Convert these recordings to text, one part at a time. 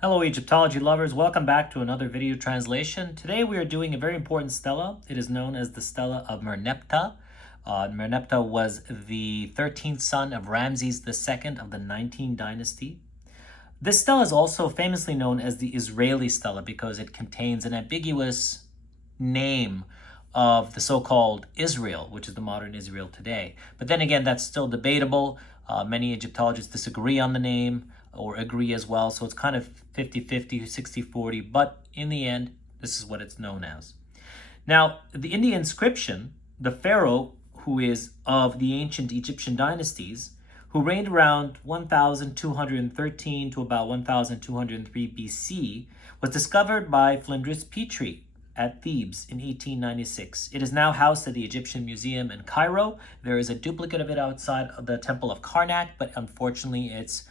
Hello Egyptology lovers, welcome back to another video translation. Today we are doing a very important stela. It is known as the Stela of Merneptah. Merneptah was the 13th son of Ramses II of the 19th dynasty. This stela is also famously known as the Israeli stela because it contains an ambiguous name of the so-called Israel, which is the modern Israel today. But then again, that's still debatable. Many Egyptologists disagree on the name or agree as well. So it's kind of 50-50, 60-40. But in the end, this is what it's known as. Now, in the inscription, the Pharaoh, who is of the ancient Egyptian dynasties, who reigned around 1213 to about 1203 BC, was discovered by Flinders Petrie at Thebes in 1896. It is now housed at the Egyptian Museum in Cairo. There is a duplicate of it outside of the Temple of Karnak, but unfortunately it's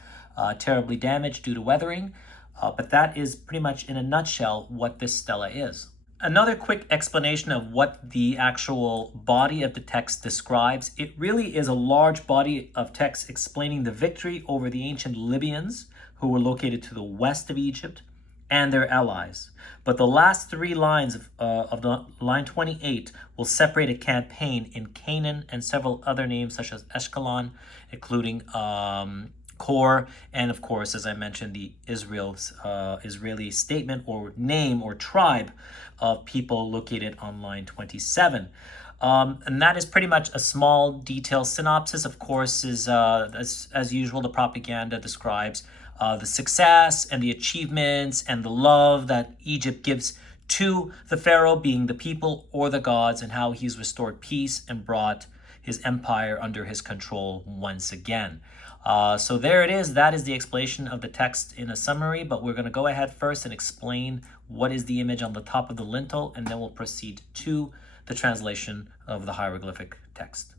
terribly damaged due to weathering. But that is pretty much in a nutshell what this stela is. Another quick explanation of what the actual body of the text describes. It really is a large body of text explaining the victory over the ancient Libyans, who were located to the west of Egypt, and their allies. But the last three lines of the line 28 will separate a campaign in Canaan and several other names such as Eshkelon, including Kor, and of course, as I mentioned, the Israeli statement or name or tribe of people located on line 27. And that is pretty much a small detailed synopsis. Of course, is as usual, the propaganda describes the success and the achievements and the love that Egypt gives to the Pharaoh, being the people or the gods, and how he's restored peace and brought his empire under his control once again. So there it is. That is the explanation of the text in a summary, but we're going to go ahead first and explain what is the image on the top of the lintel, and then we'll proceed to the translation of the hieroglyphic text.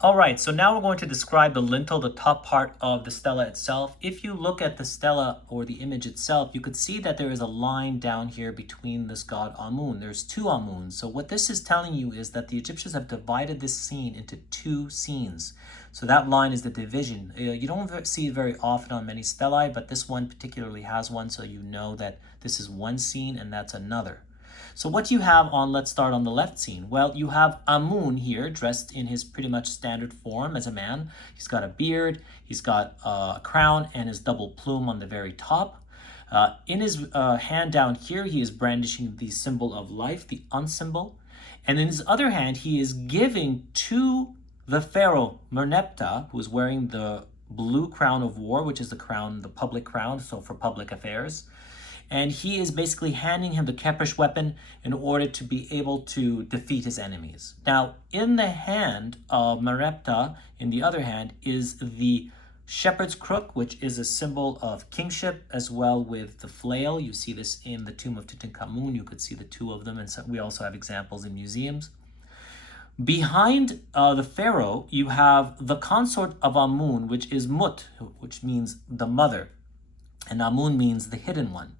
All right, so now we're going to describe the lintel, the top part of the stela itself. If you look at the stela or the image itself, you could see that there is a line down here between this god Amun. There's two Amuns. So what this is telling you is that the Egyptians have divided this scene into two scenes. So that line is the division. You don't see it very often on many stelae, but this one particularly has one, so you know that this is one scene and that's another. So what you have on, let's start on the left scene. Well, you have Amun here, dressed in his pretty much standard form as a man. He's got a beard, he's got a crown, and his double plume on the very top. In his hand down here, he is brandishing the symbol of life, the Un symbol. And in his other hand, he is giving to the Pharaoh, Merneptah, who is wearing the blue crown of war, which is the crown, the public crown, so for public affairs. And he is basically handing him the Keprish weapon in order to be able to defeat his enemies. Now, in the hand of Merneptah, in the other hand, is the shepherd's crook, which is a symbol of kingship, as well with the flail. You see this in the tomb of Tutankhamun. You could see the two of them, and so we also have examples in museums. Behind the pharaoh, you have the consort of Amun, which is Mut, which means the mother, and Amun means the hidden one.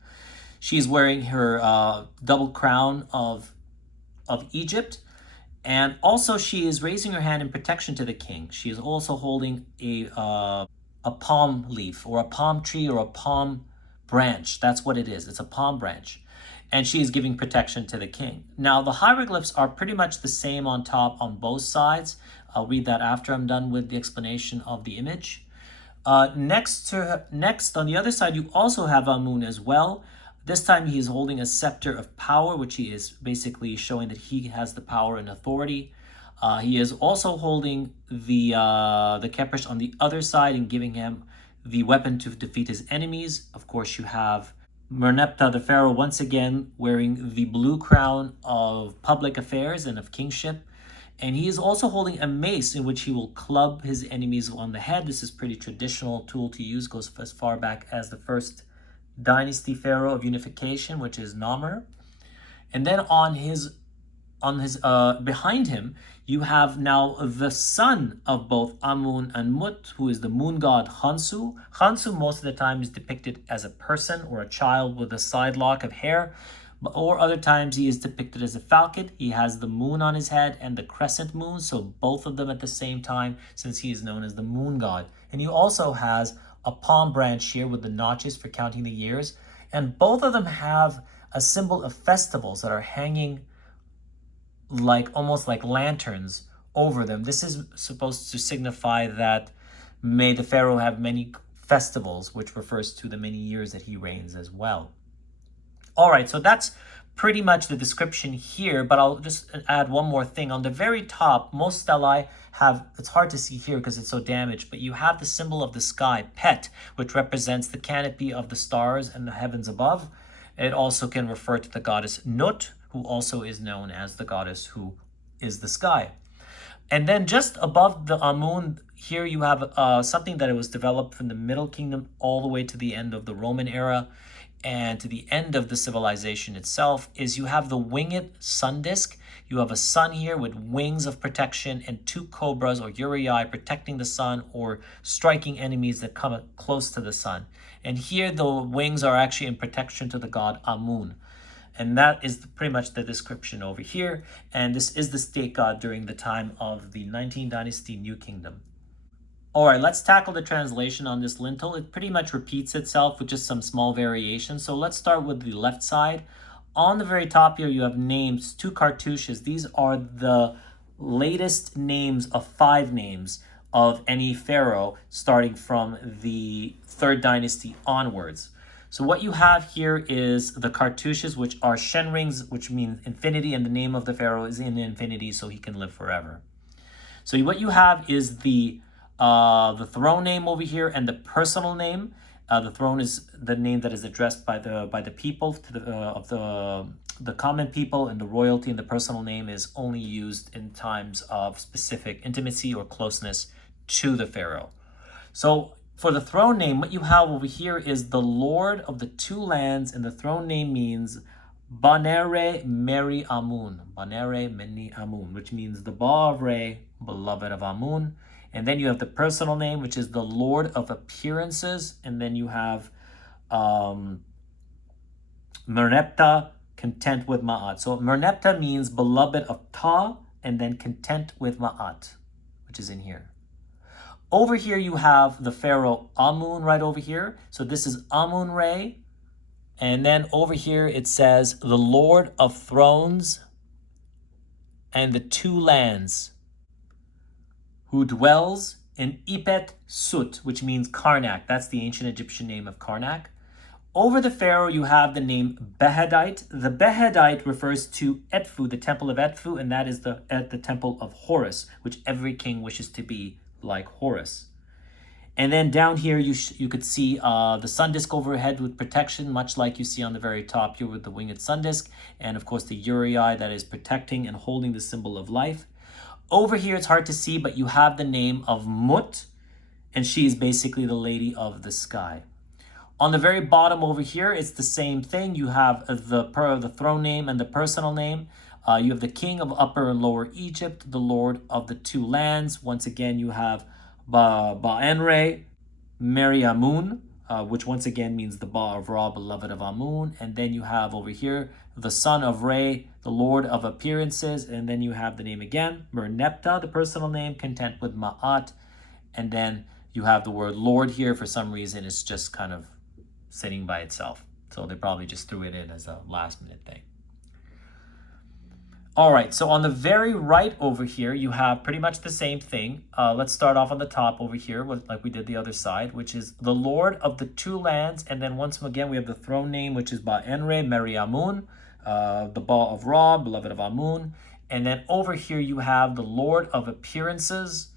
She is wearing her double crown of Egypt, and also she is raising her hand in protection to the king. She is also holding a palm leaf or a palm tree or a palm branch. That's what it is. It's a palm branch. And she is giving protection to the king. Now, the hieroglyphs are pretty much the same on top on both sides. I'll read that after I'm done with the explanation of the image. Next, on the other side, you also have Amun as well. This time he is holding a scepter of power, which he is basically showing that he has the power and authority. He is also holding the Keprish on the other side and giving him the weapon to defeat his enemies. Of course, you have Merneptah the Pharaoh once again wearing the blue crown of public affairs and of kingship. And he is also holding a mace in which he will club his enemies on the head. This is pretty traditional tool to use, goes as far back as the first dynasty pharaoh of unification, which is Namer. And then on his behind him, you have now the son of both Amun and Mut, who is the moon god Hansu. Hansu most of the time is depicted as a person or a child with a side lock of hair, or other times he is depicted as a falcon. He has the moon on his head and the crescent moon, so both of them at the same time, since he is known as the moon god. And he also has a palm branch here with the notches for counting the years. And both of them have a symbol of festivals that are hanging like almost like lanterns over them. This is supposed to signify that may the Pharaoh have many festivals, which refers to the many years that he reigns as well. All right, so that's pretty much the description here, but I'll just add one more thing. On the very top, most stelae have, it's hard to see here because it's so damaged, but you have the symbol of the sky, Pet, which represents the canopy of the stars and the heavens above. It also can refer to the goddess Nut, who also is known as the goddess who is the sky. And then just above the Amun, here you have something that was developed from the Middle Kingdom all the way to the end of the Roman era and to the end of the civilization itself, is you have the winged sun disk. You have a sun here with wings of protection and two cobras or uraei protecting the sun or striking enemies that come close to the sun. And here the wings are actually in protection to the god Amun. And that is pretty much the description over here. And this is the state god during the time of the 19th dynasty New Kingdom. All right, let's tackle the translation on this lintel. It pretty much repeats itself with just some small variations. So let's start with the left side. On the very top here, you have names, two cartouches. These are the latest names of 5 names of any pharaoh starting from the 3rd dynasty onwards. So what you have here is the cartouches, which are Shen rings, which means infinity, and the name of the pharaoh is in infinity, so he can live forever. So what you have is the throne name over here and the personal name. The throne is the name that is addressed by the people to the common people, and the royalty, and the personal name is only used in times of specific intimacy or closeness to the pharaoh. So for the throne name, what you have over here is the Lord of the 2 lands, and the throne name means Banere Meri Amun. Banere Meni Amun, which means the Ba of Re, beloved of Amun. And then you have the personal name, which is the Lord of Appearances. And then you have Merneptah, content with Ma'at. So Merneptah means beloved of Ta, and then content with Ma'at, which is in here. Over here, you have the pharaoh Amun right over here. So this is Amun Re. And then over here, it says the Lord of Thrones and the 2 lands, who dwells in Ipet Sut, which means Karnak. That's the ancient Egyptian name of Karnak. Over the pharaoh, you have the name Behedite. The Behedite refers to Edfu, the temple of Edfu, and that is the temple of Horus, which every king wishes to be like Horus. And then down here, you could see the sun disk overhead with protection, much like you see on the very top here with the winged sun disk. And of course, the uraei that is protecting and holding the symbol of life. Over here, it's hard to see, but you have the name of Mut, and she is basically the lady of the sky. On the very bottom over here, it's the same thing. You have the throne name and the personal name. You have the king of Upper and Lower Egypt, the lord of the 2 lands. Once again, you have Ba'enre, Meri Amun, which once again means the Ba of Ra, beloved of Amun. And then you have over here the son of Re, the Lord of Appearances. And then you have the name again, Merneptah, the personal name, content with Ma'at. And then you have the word Lord here. For some reason, it's just kind of sitting by itself. So they probably just threw it in as a last minute thing. All right, so on the very right over here, you have pretty much the same thing. Let's start off on the top over here, like we did the other side, which is the Lord of the 2 lands. And then once again, we have the throne name, which is Ba'enre, Meri Amun, the Ba of Ra, beloved of Amun. And then over here, you have the Lord of Appearances.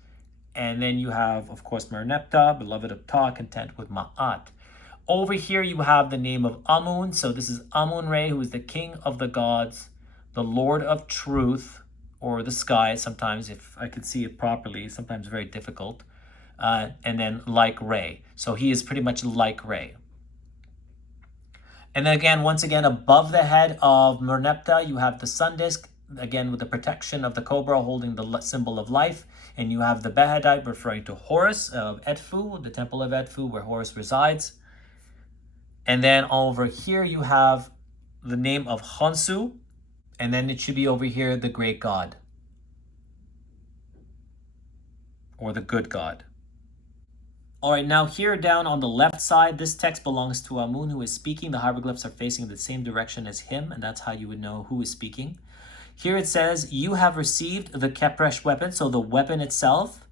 And then you have, of course, Merneptah, beloved of Ta, content with Ma'at. Over here, you have the name of Amun. So this is Amun-Re, who is the king of the gods, the Lord of Truth, or the sky, sometimes, if I could see it properly, sometimes very difficult. And then like Re. So he is pretty much like Re. And then again, once again, above the head of Merneptah, you have the sun disk, again with the protection of the cobra holding the symbol of life. And you have the Behedite referring to Horus of Edfu, the temple of Edfu, where Horus resides. And then over here, you have the name of Khonsu. And then it should be over here, the great God, or the good God. All right, now here down on the left side, this text belongs to Amun, who is speaking. The hieroglyphs are facing the same direction as him, and that's how you would know who is speaking. Here it says, you have received the Kepresh weapon, so the weapon itself,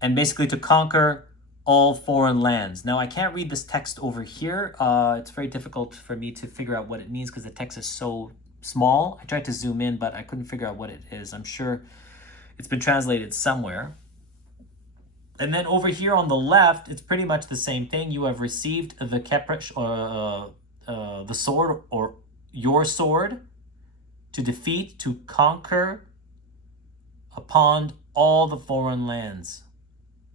and basically to conquer all foreign lands. Now, I can't read this text over here. It's very difficult for me to figure out what it means because the text is so small. I tried to zoom in, but I couldn't figure out what it is. I'm sure it's been translated somewhere. And then over here on the left, it's pretty much the same thing. You have received the Kepresh, the sword, or your sword, to defeat, to conquer upon all the foreign lands.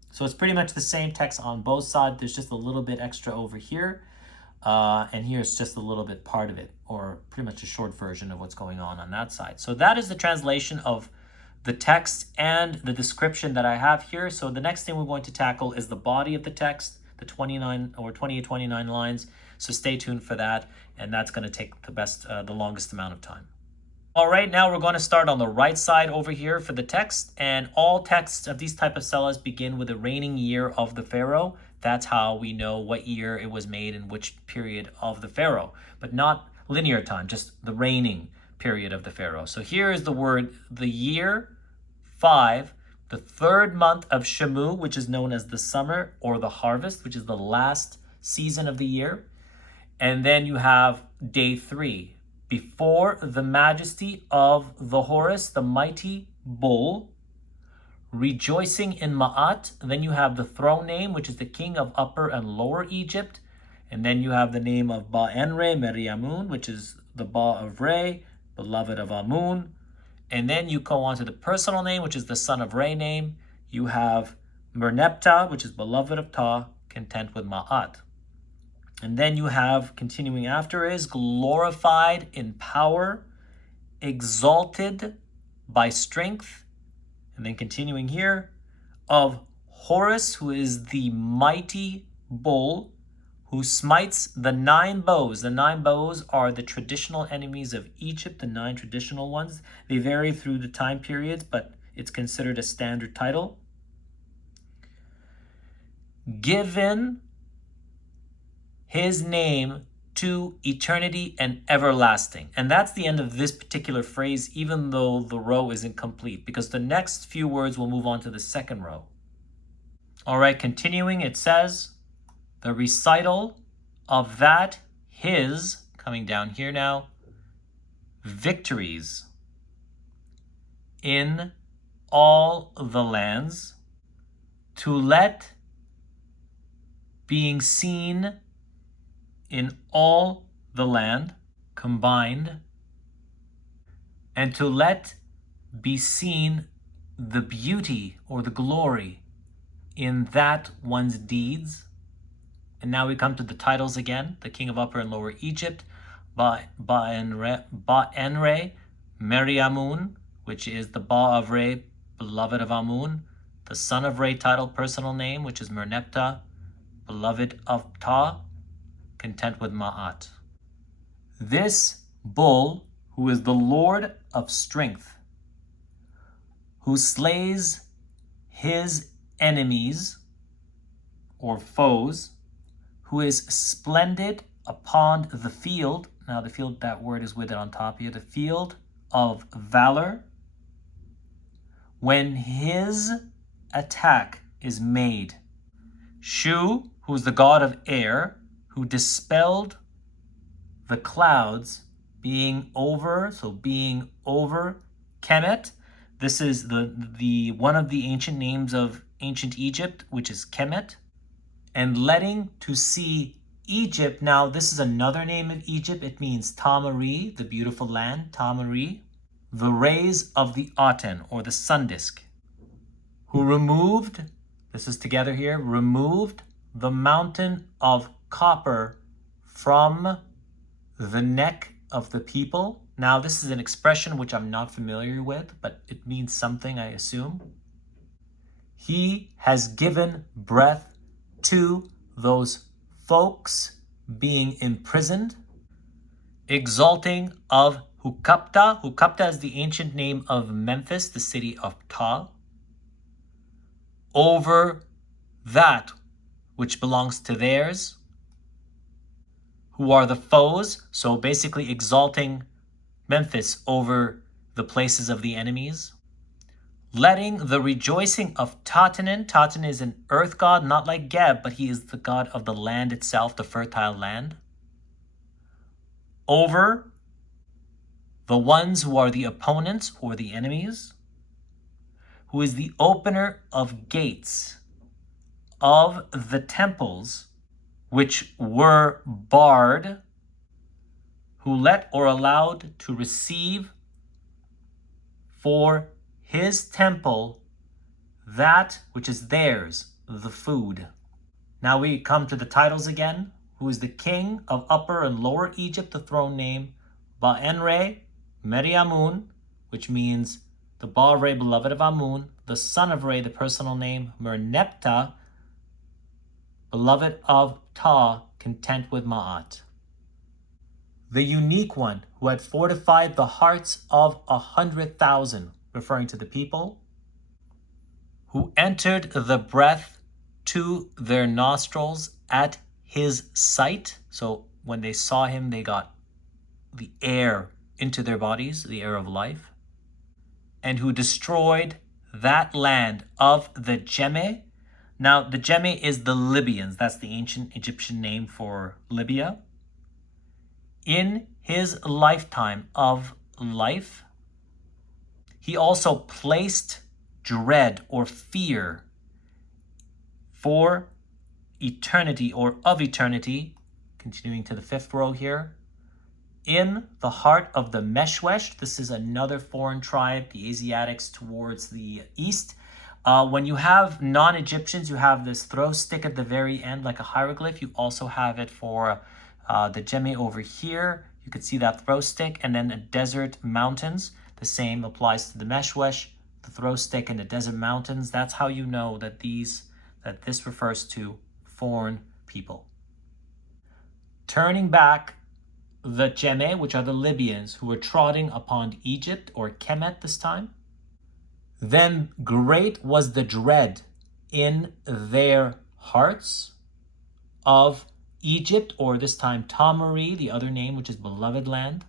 So it's pretty much the same text on both sides. There's just a little bit extra over here. And here's just a little bit part of it, or pretty much a short version of what's going on that side. So that is the translation of the text and the description that I have here. So the next thing we're going to tackle is the body of the text, the 29 or 28, 29 lines. So stay tuned for that. And that's going to take the longest amount of time. All right, now we're going to start on the right side over here for the text. And all texts of these type of stelas begin with the reigning year of the Pharaoh. That's how we know what year it was made and which period of the Pharaoh, but not linear time, just the reigning period of the Pharaoh. So here is the word, the year 5, the 3rd month of Shamu, which is known as the summer or the harvest, which is the last season of the year. And then you have day 3, before the majesty of the Horus, the mighty bull, rejoicing in Ma'at. Then you have the throne name, which is the king of Upper and Lower Egypt. And then you have the name of Ba-Enre Meriamun, which is the Ba of Re, beloved of Amun. And then you go on to the personal name, which is the son of Re name. You have Merneptah, which is beloved of Ta, content with Ma'at. And then you have, continuing after, is glorified in power, exalted by strength. And then continuing here, of Horus, who is the mighty bull, who smites the 9 bows. The 9 bows are the traditional enemies of Egypt, the 9 traditional ones. They vary through the time periods, but it's considered a standard title. Given his name to eternity and everlasting. And that's the end of this particular phrase, even though the row isn't complete, because the next few words will move on to the second row. All right, continuing, it says, the recital of that his, coming down here now, victories in all the lands, to let being seen in all the land combined, and to let be seen the beauty or the glory in that one's deeds. And now we come to the titles again. The king of Upper and Lower Egypt, Ba-Enre Meriamun, which is the Ba of Re, beloved of Amun. The son of Re title, personal name, which is Merneptah, beloved of Ta, content with Ma'at. This bull, who is the Lord of strength, who slays his enemies or foes, who is splendid upon the field. Now the field, that word is with it on top here. The field of valor. When his attack is made. Shu, who is the god of air, who dispelled the clouds, being over, so being over Kemet. This is the one of the ancient names of ancient Egypt, which is Kemet. And letting to see Egypt. Now, this is another name of Egypt. It means Tamari, the beautiful land, Tamari. The rays of the Aten, or the sun disk. Who removed, this is together here, removed the mountain of copper from the neck of the people. Now, this is an expression which I'm not familiar with, but it means something, I assume. He has given breath to those folks being imprisoned, exalting of Hukapta. Hukapta is the ancient name of Memphis, the city of Ptah. over that which belongs to theirs, who are the foes, so basically exalting Memphis over the places of the enemies. Letting the rejoicing of Tatanen, Tatanen is an earth god, not like Geb, but he is the god of the land itself, the fertile land, over the ones who are the opponents or the enemies, who is the opener of gates of the temples which were barred, who let or allowed to receive for his temple that which is theirs, the food. Now we come to the titles again. Who is the king of Upper and Lower Egypt, the throne name, Ba-enre Meriamun, which means the Ba-re, beloved of Amun, the son of Re, the personal name, Merneptah, beloved of Ta, content with Ma'at. The unique one who had fortified the hearts of 100,000, referring to the people, who entered the breath to their nostrils at his sight. So when they saw him, they got the air into their bodies, the air of life, and who destroyed that land of the Gemme. Now, the Gemme is the Libyans. That's the ancient Egyptian name for Libya. In his lifetime of life, he also placed dread or fear for eternity or of eternity, continuing to the fifth row here, in the heart of the Meshwesh. This is another foreign tribe, the Asiatics towards the east. When you have non-Egyptians, you have this throw stick at the very end like a hieroglyph. You also have it for the Gemme over here. You could see that throw stick, and then the desert mountains. The same applies to the Meshwesh, the throw stick, and the desert mountains. That's how you know that this refers to foreign people. Turning back, the Gemme, which are the Libyans who were trotting upon Egypt, or Kemet this time. Then great was the dread in their hearts of Egypt, or this time Tamari, the other name, which is beloved land,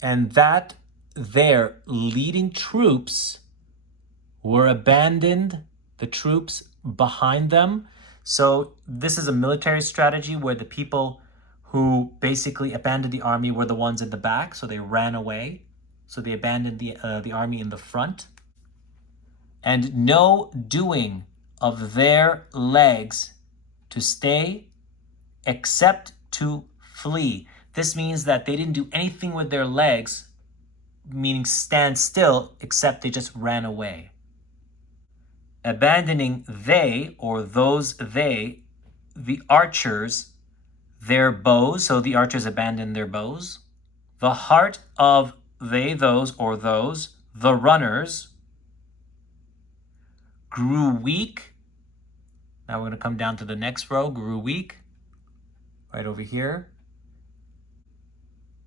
and that their leading troops were abandoned, the troops behind them. So this is a military strategy where the people who basically abandoned the army were the ones in the back, so they ran away. So they abandoned the army in the front. And no doing of their legs to stay except to flee. This means that they didn't do anything with their legs, meaning stand still, except they just ran away. Abandoning they, or those they, the archers, their bows, so the archers abandoned their bows. The heart of they, those, or those, the runners, grew weak. Now we're going to come down to the next row, grew weak, right over here.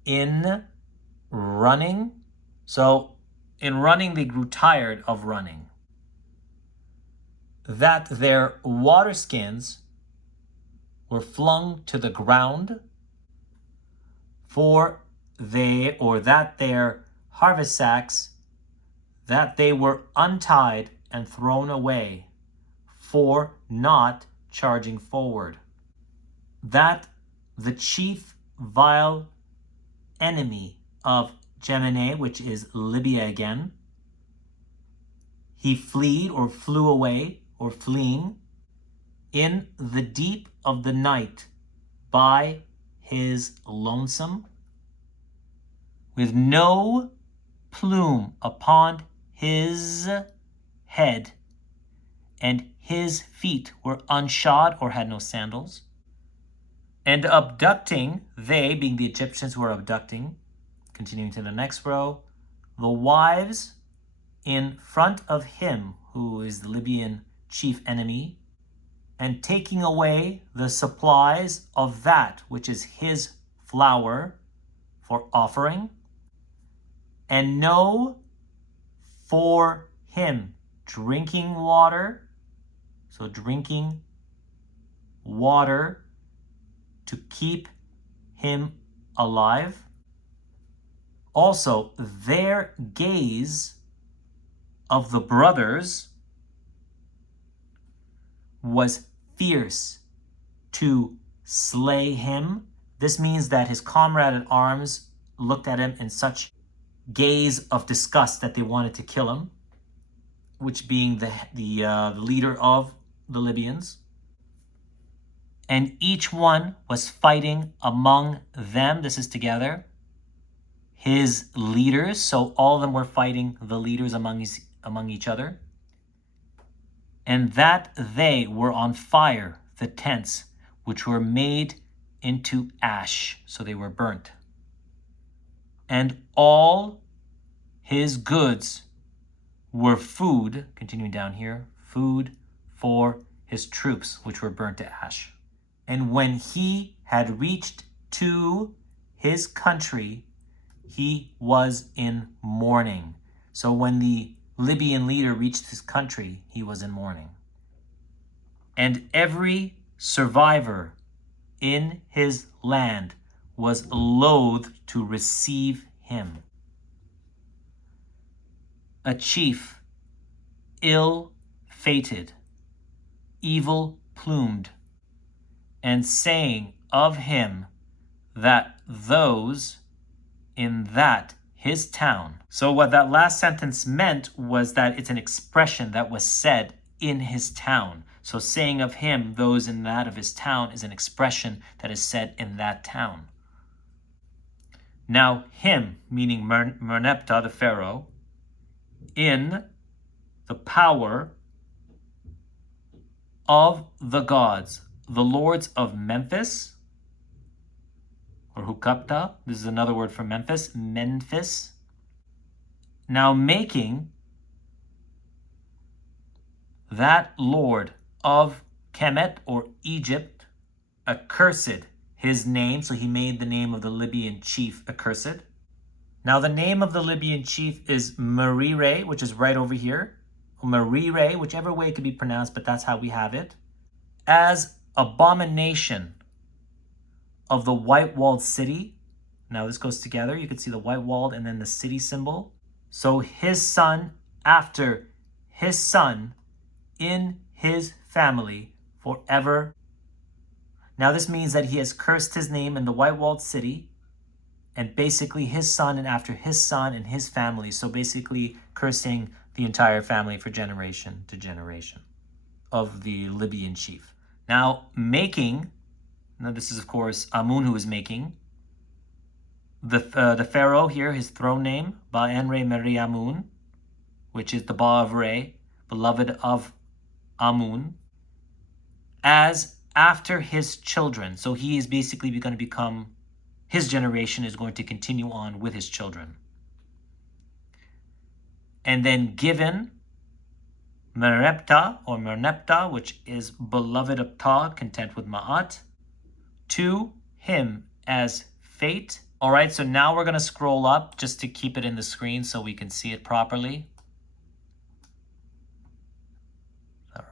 In running. So in running, they grew tired of running. That their water skins were flung to the ground, for they, or that their harvest sacks, that they were untied and thrown away, for not charging forward. That the chief vile enemy of Gemene, which is Libya again, he fled or flew away or fleeing in the deep of the night by his lonesome, with no plume upon his head, and his feet were unshod or had no sandals, and abducting, they being the Egyptians who are abducting, continuing to the next row, the wives in front of him who is the Libyan chief enemy, and taking away the supplies of that which is his flour for offering, and no for him drinking water So drinking water to keep him alive. Also, their gaze of the brothers was fierce to slay him. This means that his comrade at arms looked at him in such gaze of disgust that they wanted to kill him, which being the leader of the Libyans. And each one was fighting among them. This is together. His leaders, so all of them were fighting the leaders among each other. And that they were on fire, the tents, which were made into ash, so they were burnt. And all his goods were food, continuing down here, food for his troops, which were burnt to ash. And when he had reached to his country, he was in mourning. So when the Libyan leader reached his country, he was in mourning. And every survivor in his land was loath to receive him. A chief, ill-fated, evil-plumed, and saying of him that those in that his town. So what that last sentence meant was that it's an expression that was said in his town. So saying of him, those in that of his town, is an expression that is said in that town. Now him, meaning Merneptah the Pharaoh, in the power of the gods, the lords of Memphis, or Hukapta, this is another word for Memphis, Memphis, now making that lord of Kemet, or Egypt, accursed, his name, so he made the name of the Libyan chief accursed. Now the name of the Libyan chief is Merire, which is right over here. Merire, whichever way it could be pronounced, but that's how we have it. As abomination of the white-walled city. Now this goes together. You can see the white-walled and then the city symbol. So his son, after his son, in his family forever. Now this means that he has cursed his name in the white-walled city, and basically his son and after his son and his family. So basically cursing the entire family for generation to generation of the Libyan chief. Now making, now this is of course Amun who is making, the Pharaoh here, his throne name, Ba-en-Re Meri Amun, which is the Ba of Re, beloved of Amun, as after his children. So he is basically going to become, his generation is going to continue on with his children. And then given Merneptah, or Merneptah, which is beloved of Ta, content with Ma'at, to him as fate. All right, so now we're going to scroll up just to keep it in the screen so we can see it properly.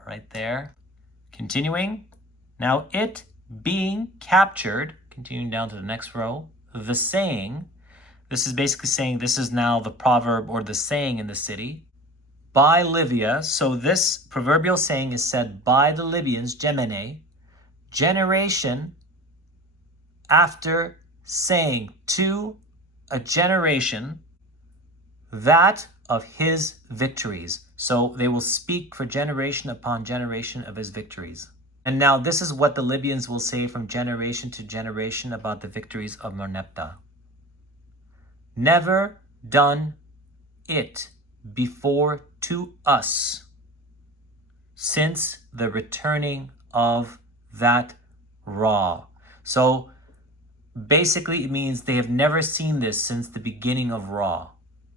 Right there. Continuing. Now it being captured, continuing down to the next row, the saying, this is basically saying this is now the proverb or the saying in the city, by Libya. So this proverbial saying is said by the Libyans, Gemene, generation after saying to a generation that of his victories. So they will speak for generation upon generation of his victories. And now this is what the Libyans will say from generation to generation about the victories of Merneptah. Never done it before to us since the returning of that Ra. So basically it means they have never seen this since the beginning of Ra.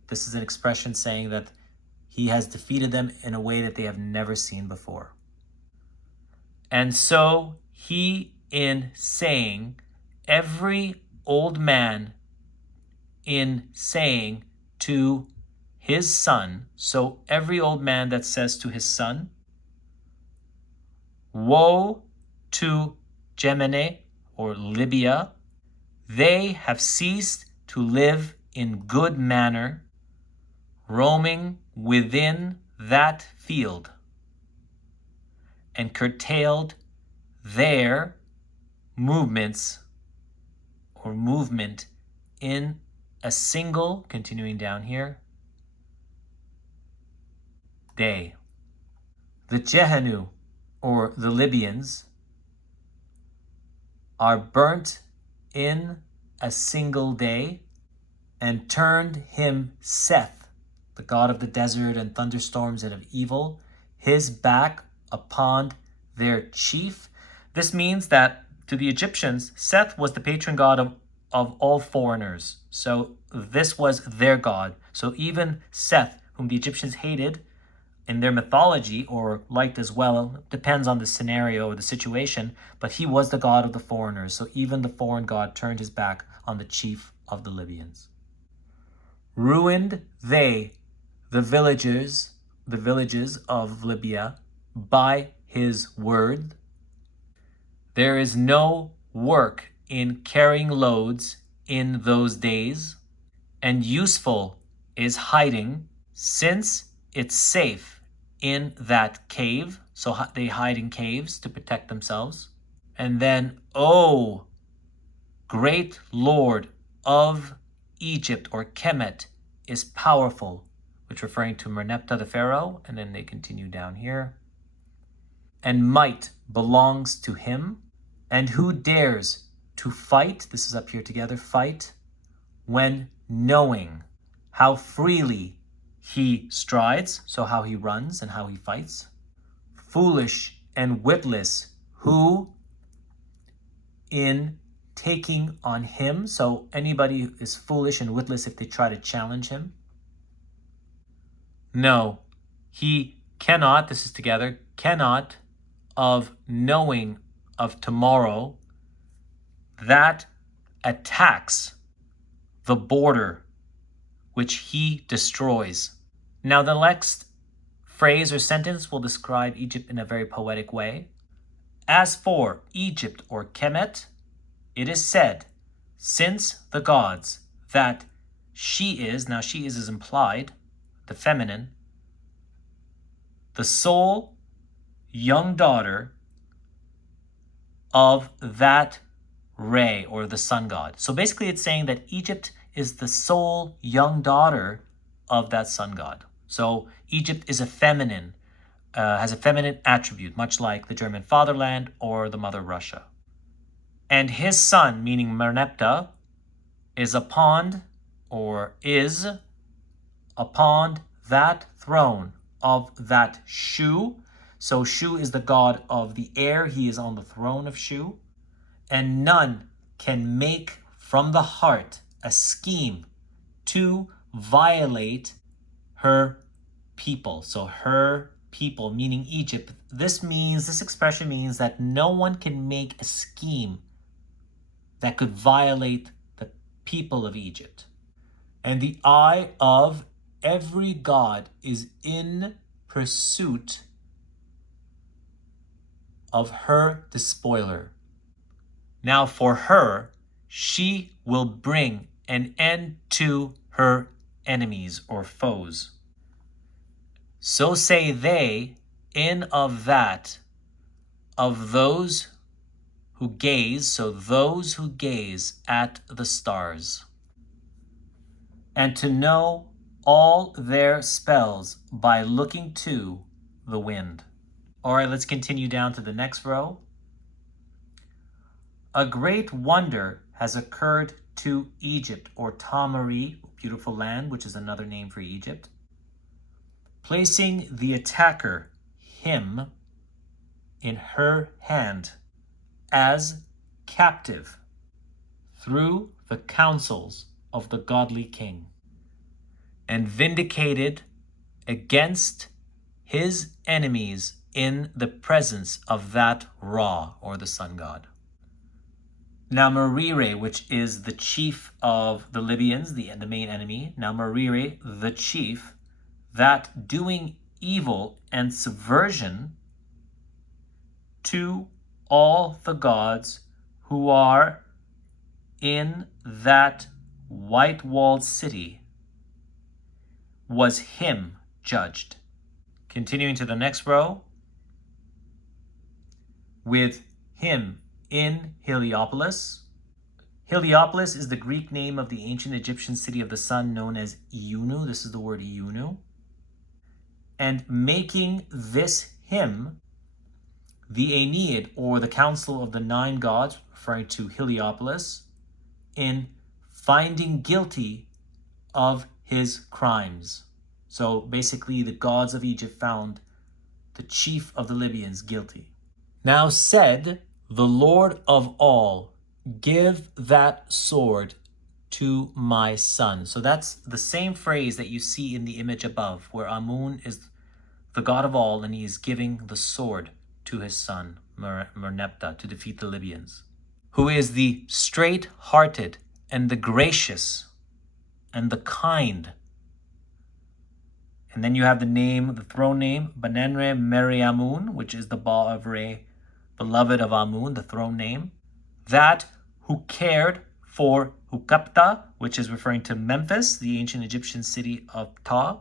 This is an expression saying that he has defeated them in a way that they have never seen before. And so he, in saying, every old man in saying to his son, so every old man that says to his son, Woe to Gemene, or Libya. They have ceased to live in good manner, roaming within that field, and curtailed their movements or movement in a single, continuing down here, day. The Jehanu, or the Libyans, are burnt in a single day, and turned him Seth, the god of the desert and thunderstorms and of evil, his back upon their chief. This means that to the Egyptians, Seth was the patron god of all foreigners. So this was their god. So even Seth, whom the Egyptians hated in their mythology, or liked as well, depends on the scenario or the situation, but he was the god of the foreigners. So even the foreign god turned his back on the chief of the Libyans. Ruined they the villages of Libya by his word. There is no work in carrying loads in those days, and useful is hiding, since it's safe in that cave. So they hide in caves to protect themselves. And then, oh, great Lord of Egypt, or Kemet, is powerful, which referring to Merneptah the Pharaoh. And then they continue down here. And might belongs to him. And who dares to fight, this is up here together, fight, when knowing how freely he strides, so how he runs and how he fights. Foolish and witless, who in taking on him, so anybody is foolish and witless if they try to challenge him. No, he cannot, this is together, cannot of knowing of tomorrow that attacks the border which he destroys. Now the next phrase or sentence will describe Egypt in a very poetic way. As for Egypt, or Kemet, it is said, since the gods, that she is, now she is implied, the feminine, the sole young daughter of that Re, or the sun god. So basically it's saying that Egypt is the sole young daughter of that sun god. So Egypt is a feminine, has a feminine attribute, much like the German fatherland or the mother Russia. And his son, meaning Merneptah, is upon that throne of that Shu. So Shu is the god of the air. He is on the throne of Shu. And none can make from the heart a scheme to violate her people. So her people, meaning Egypt. This expression means that no one can make a scheme that could violate the people of Egypt. And the eye of every god is in pursuit of her despoiler. Now for her, she will bring an end to her enemies or foes. So say they in of that, of those who gaze, so those who gaze at the stars, and to know all their spells by looking to the wind. All right, let's continue down to the next row. A great wonder has occurred to Egypt, or Tamari, beautiful land, which is another name for Egypt, placing the attacker, him, in her hand as captive through the counsels of the godly king, and vindicated against his enemies in the presence of that Ra, or the sun god. Now Merire, which is the chief of the Libyans, the main enemy, now Merire, the chief, that doing evil and subversion to all the gods who are in that white-walled city was him judged. Continuing to the next row, with him in Heliopolis. Heliopolis is the Greek name of the ancient Egyptian city of the sun known as Iunu. This is the word Iunu. And making this hymn the Aeneid, or the Council of the Nine Gods, referring to Heliopolis, in finding guilty of his crimes. So basically the gods of Egypt found the chief of the Libyans guilty. Now said the Lord of all, give that sword to my son. So that's the same phrase that you see in the image above, where Amun is the god of all and he is giving the sword to his son, Merneptah, to defeat the Libyans, who is the straight-hearted and the gracious and the kind. And then you have the name, the throne name, Banenre Meriamun, which is the Ba of Re, beloved of Amun, the throne name. That who cared for Hukapta, which is referring to Memphis, the ancient Egyptian city of Ptah,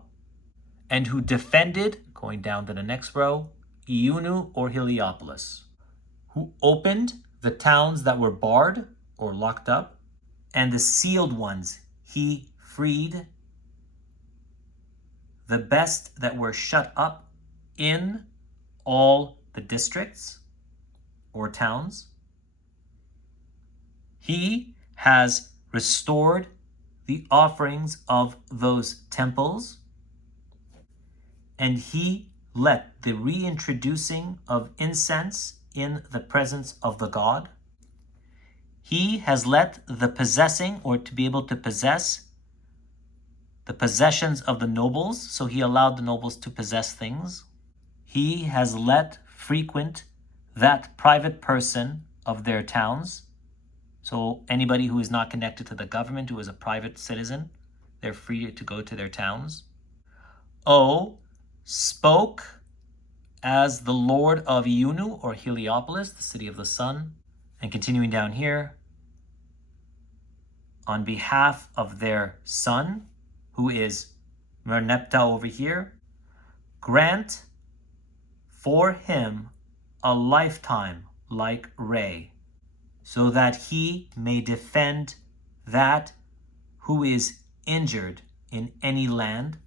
and who defended, going down to the next row, Iunu or Heliopolis, who opened the towns that were barred or locked up, and the sealed ones he freed, the best that were shut up in all the districts or towns. He has restored the offerings of those temples, and he let the reintroducing of incense in the presence of the god. He has let the possessing, or to be able to possess, the possessions of the nobles, so he allowed the nobles to possess things. He has let frequent that private person of their towns. So anybody who is not connected to the government, who is a private citizen, they're free to go to their towns. O, spoke as the Lord of Iunu or Heliopolis, the city of the sun. And continuing down here, on behalf of their son, who is Merneptah over here, grant for him a lifetime like Re, so that he may defend that who is injured in any land.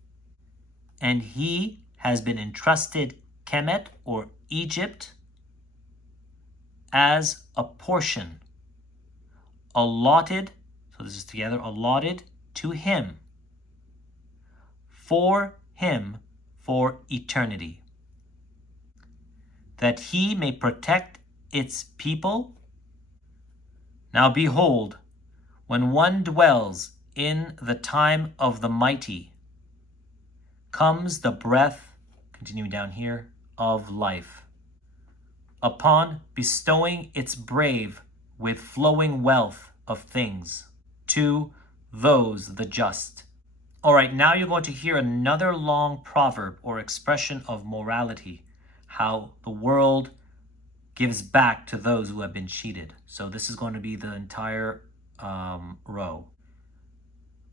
And he has been entrusted Kemet or Egypt as a portion allotted, so this is together, allotted to him for eternity, that he may protect its people. Now behold, when one dwells in the time of the mighty, comes the breath, continuing down here, of life, upon bestowing its brave with flowing wealth of things to those the just. All right, now you're going to hear another long proverb or expression of morality, how the world gives back to those who have been cheated. So this is going to be the entire row.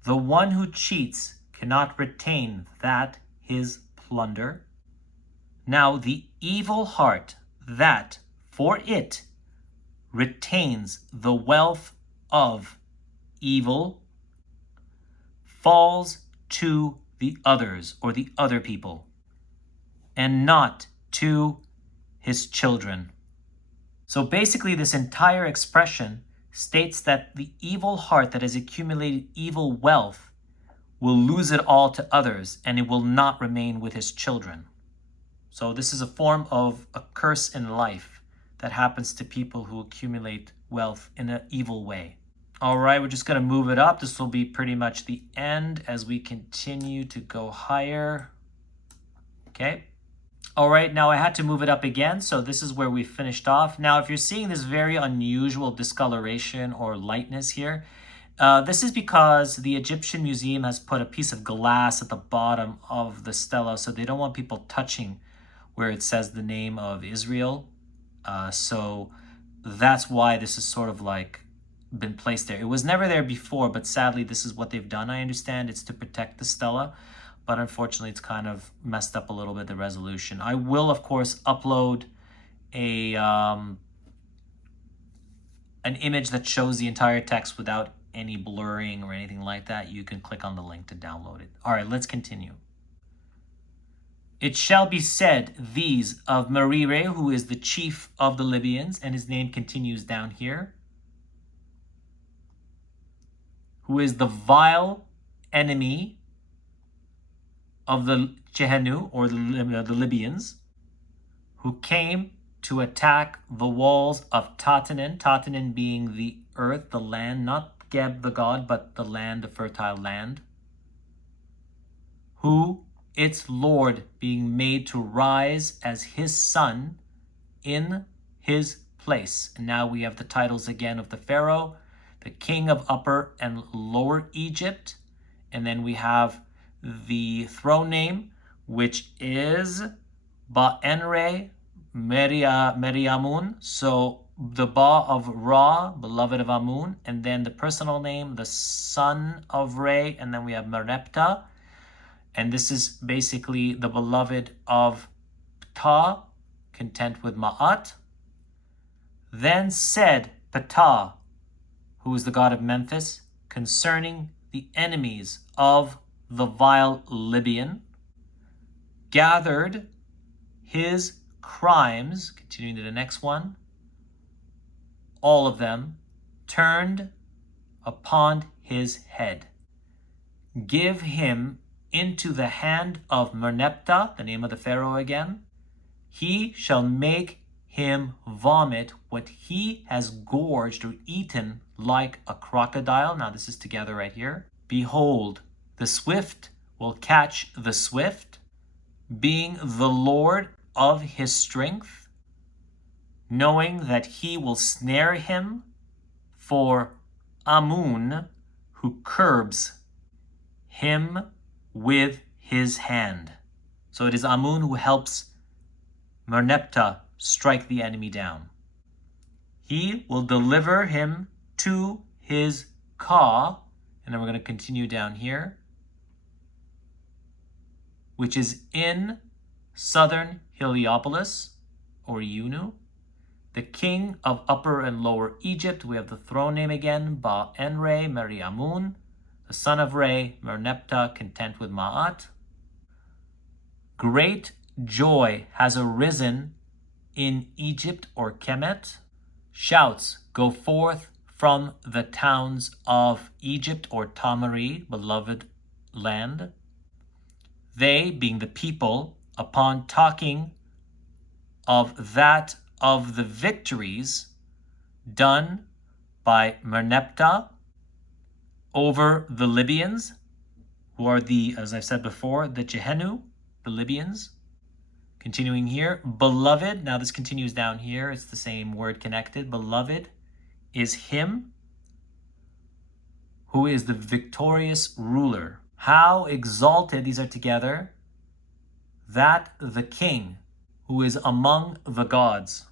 The one who cheats cannot retain that his plunder. Now the evil heart that for it retains the wealth of evil falls to the others or the other people, and not to his children. So basically this entire expression states that the evil heart that has accumulated evil wealth will lose it all to others, and it will not remain with his children. So this is a form of a curse in life that happens to people who accumulate wealth in an evil way. All right, we're just going to move it up. This will be pretty much the end as we continue to go higher. Okay. All right, now I had to move it up again. So this is where we finished off. Now, if you're seeing this very unusual discoloration or lightness here, this is because the Egyptian Museum has put a piece of glass at the bottom of the stela, so they don't want people touching where it says the name of Israel. So that's why this is sort of like been placed there. It was never there before, but sadly this is what they've done. I understand it's to protect the stela, but unfortunately it's kind of messed up a little bit, the resolution. I will of course upload a an image that shows the entire text without any blurring or anything like that. You can click on the link to download it. All right, let's continue. It shall be said, these of Merire, who is the chief of the Libyans, and his name continues down here, who is the vile enemy of the Jehenu, or the Libyans, who came to attack the walls of Tatanan, Tatanan being the earth, the land, not Geb the god, but the land, the fertile land, who its Lord being made to rise as his son in his place. And now we have the titles again of the Pharaoh, the king of Upper and Lower Egypt, and then we have the throne name, which is Ba-Enre Meriamun, so the Ba of Ra, beloved of Amun, and then the personal name, the son of Re, and then we have Merneptah, and this is basically the beloved of Ptah, content with Ma'at. Then said Ptah, who is the god of Memphis, concerning the enemies of the vile Libyan, gathered his crimes, continuing to the next one, all of them, turned upon his head. Give him into the hand of Merneptah, the name of the Pharaoh again. He shall make him vomit what he has gorged or eaten like a crocodile. Now this is together right here. Behold, the swift will catch the swift, being the Lord of his strength, knowing that he will snare him for Amun, who curbs him with his hand. So it is Amun who helps Merneptah strike the enemy down. He will deliver him to his Ka, and then we're going to continue down here, which is in southern Heliopolis, or Yunu, the king of Upper and Lower Egypt. We have the throne name again, Ba-Enre Meriamun, the son of Re, Merneptah, content with Ma'at. Great joy has arisen in Egypt, or Kemet. Shouts go forth from the towns of Egypt, or Tamari, beloved land. They, being the people, upon talking of that of the victories done by Merneptah over the Libyans, who are the, as I said before, the Jehenu, the Libyans. Continuing here, beloved, now this continues down here, it's the same word connected. Beloved is him who is the victorious ruler. How exalted, these are together, that the king who is among the gods.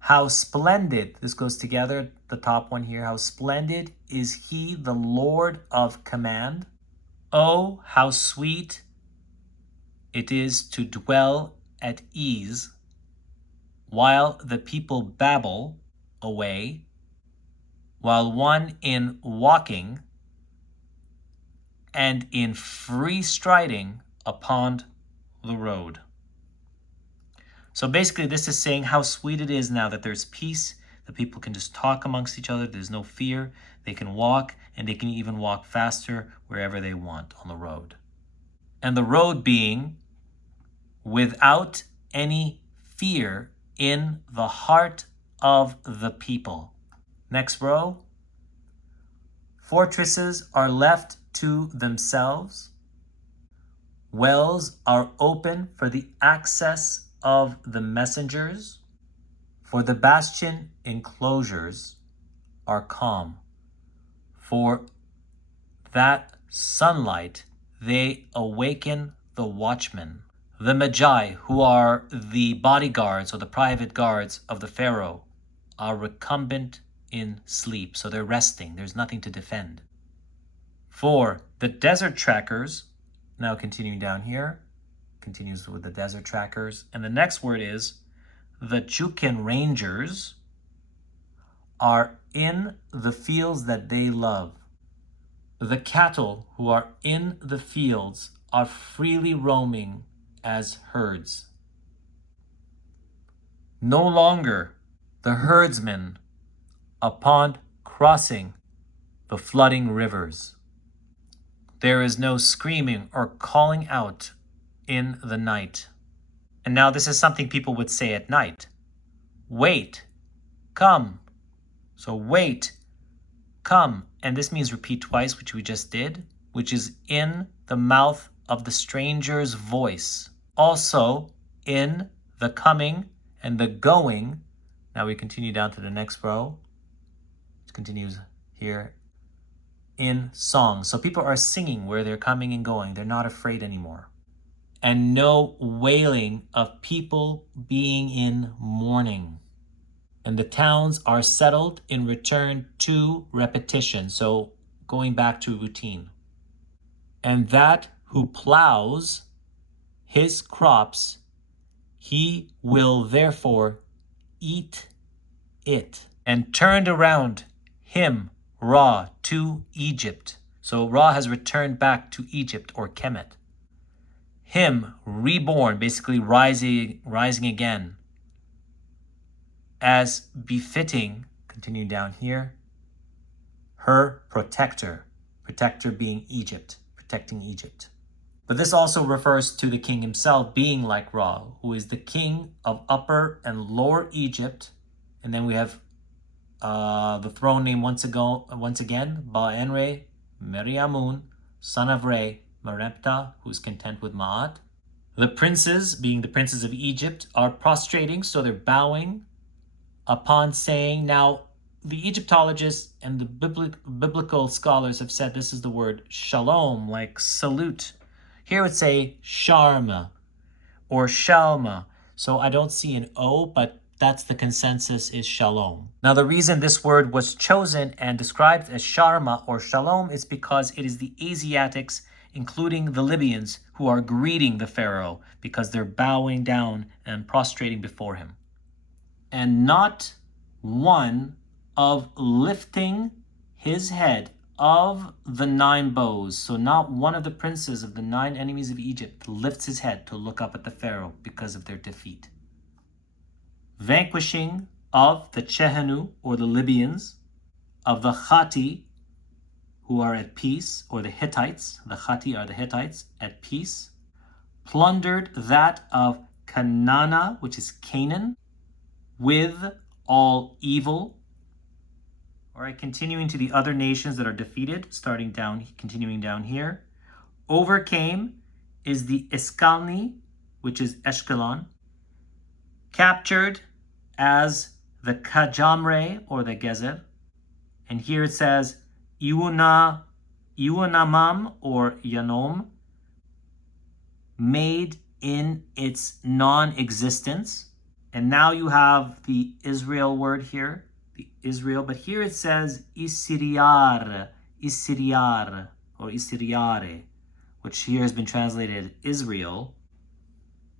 How splendid, this goes together, the top one here, how splendid is he, the Lord of command. Oh, how sweet it is to dwell at ease while the people babble away, while one in walking and in free striding upon the road. So basically this is saying how sweet it is now that there's peace, the people can just talk amongst each other, there's no fear, they can walk, and they can even walk faster wherever they want on the road. And the road being without any fear in the heart of the people. Next row. Fortresses are left to themselves. Wells are open for the access of the messengers, for the bastion enclosures are calm. For that sunlight they awaken the watchmen. The Magi, who are the bodyguards or the private guards of the Pharaoh, are recumbent in sleep. So they're resting. There's nothing to defend. 4. The desert trackers, now continuing down here, continues with the desert trackers. And the next word is the Jukin Rangers are in the fields that they love. The cattle who are in the fields are freely roaming as herds. No longer the herdsmen upon crossing the flooding rivers. There is no screaming or calling out in the night. And now this is something people would say at night. Wait, come. So wait, come. And this means repeat twice, which we just did, which is in the mouth of the stranger's voice. Also in the coming and the going. Now we continue down to the next row. It continues here. In song. So people are singing where they're coming and going. They're not afraid anymore. And no wailing of people being in mourning. And the towns are settled in return to repetition. So going back to routine. And that who plows his crops, he will therefore eat it. And turned around him, Ra, to Egypt. So Ra has returned back to Egypt or Kemet. Him reborn, basically rising again, as befitting, continuing down here, her protector being Egypt, protecting Egypt. But this also refers to the king himself being like Ra, who is the king of Upper and Lower Egypt. And then we have the throne name once again, Ba-Enre, Meriamun, son of Re, Merneptah, who is content with Ma'at. The princes, being the princes of Egypt, are prostrating, so they're bowing upon saying. Now, the Egyptologists and the biblical scholars have said this is the word shalom, like salute. Here it would say sharma or shalma. So I don't see an O, but that's the consensus, is shalom. Now, the reason this word was chosen and described as sharma or shalom is because it is the Asiatics, including the Libyans, who are greeting the Pharaoh because they're bowing down and prostrating before him. And not one of lifting his head of the 9 bows. So not one of the princes of the 9 enemies of Egypt lifts his head to look up at the Pharaoh because of their defeat. Vanquishing of the Chehenu, or the Libyans, of the Chati, who are at peace, or the Hittites. The Chati are the Hittites at peace. Plundered that of Canaan, which is Canaan, with all evil. All right, continuing to the other nations that are defeated, continuing down here. Overcame is the Iskalni, which is Eshkelon. Captured as the Kajamre, or the Gezer. And here it says Iunamam, or Yanom, made in its non-existence. And now you have the Israel word here, the Israel, but here it says Isiriar, or Isiriare, which here has been translated Israel,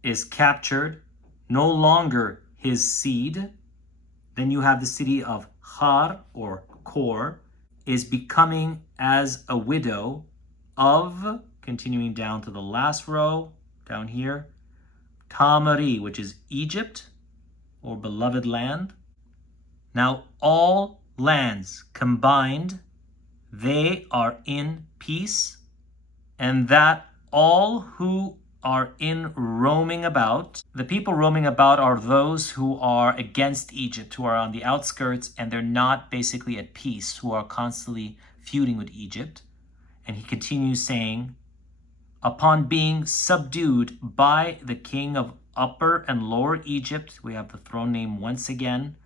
is captured, no longer his seed. Then you have the city of Har, or Kor, is becoming as a widow of, continuing down to the last row, down here, Tamari, which is Egypt, or beloved land. Now all lands combined, they are in peace, and that all who are in roaming about, the people roaming about are those who are against Egypt, who are on the outskirts, and they're not basically at peace, who are constantly feuding with Egypt. And he continues saying, upon being subdued by the king of Upper and Lower Egypt, we have the throne name once again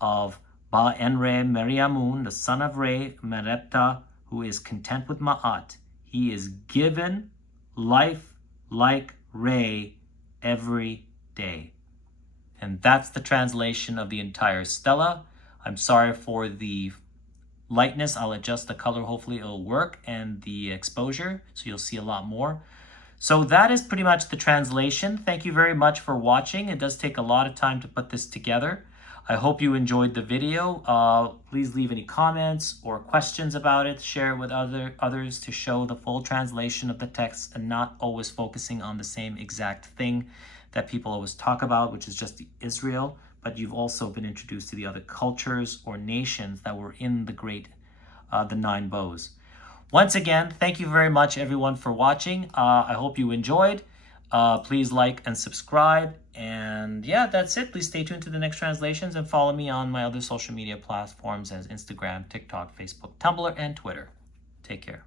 of Ba-Enre Meriamun, the son of Re, Merneptah, who is content with Ma'at. He is given life like Re every day. And that's the translation of the entire stela. I'm sorry for the lightness. I'll adjust the color. Hopefully it'll work, and the exposure, so you'll see a lot more. So that is pretty much the translation. Thank you very much for watching. It does take a lot of time to put this together. I hope you enjoyed the video. Please leave any comments or questions about it. Share it with others to show the full translation of the text and not always focusing on the same exact thing that people always talk about, which is just Israel. But you've also been introduced to the other cultures or nations that were in the 9 bows. Once again, thank you very much, everyone, for watching. I hope you enjoyed. Please like and subscribe. And yeah, that's it. Please stay tuned to the next translations and follow me on my other social media platforms as Instagram, TikTok, Facebook, Tumblr, and Twitter. Take care.